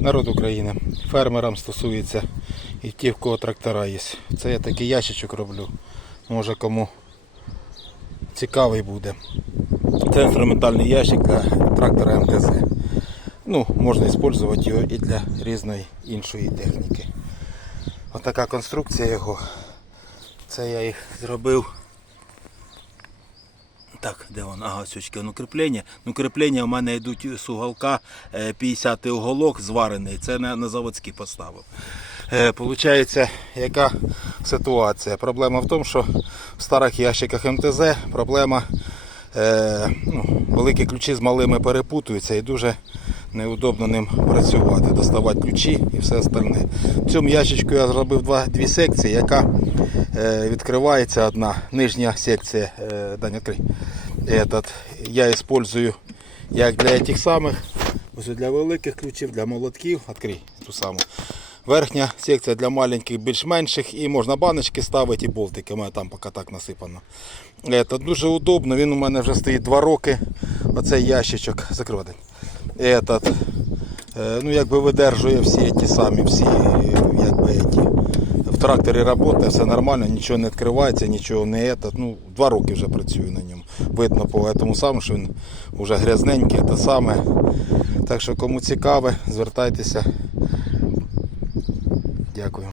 Народ України. Фермерам стосується і ті, в кого трактора є. Це я такий ящичок роблю. Може кому цікавий буде. Це інструментальний ящик для трактора МТЗ. Ну, можна використовувати його і для різної іншої техніки. Отака конструкція його. Це я їх зробив. Так, де воно? Ага, сючки, ну кріплення. Ну кріплення у мене йдуть з уголка е, 50 уголок зварений. Це на, на заводський поставив. Е, Получається, яка ситуація? Проблема в тому, що в старих ящиках МТЗ проблема е, ну, великі ключі з малими перепутуються і дуже неудобно ним працювати, доставати ключі і все остальне. В цьому ящичку я зробив два, дві секції, яка е, відкривається одна нижня секція. Е, Даня, відкрий. Этот, я использую як для тих самих, ось для великих ключів, для молотків. Відкрий ту саму. Верхня секція для маленьких, більш менших, і можна баночки ставити і болтики. У мене там поки так насипано. Це дуже удобно. Він у мене вже стоїть 2 роки. Оцей ящичок закривати. Этот, е, ну, якби видержує всі ті самі, всі якби ті. Тракторі працює, все нормально, нічого не відкривається, нічого не это. Ну, два роки вже працюю на ньому. Видно по тому самому, що він вже грязненький, те саме. Так що кому цікаве, звертайтеся. Дякую.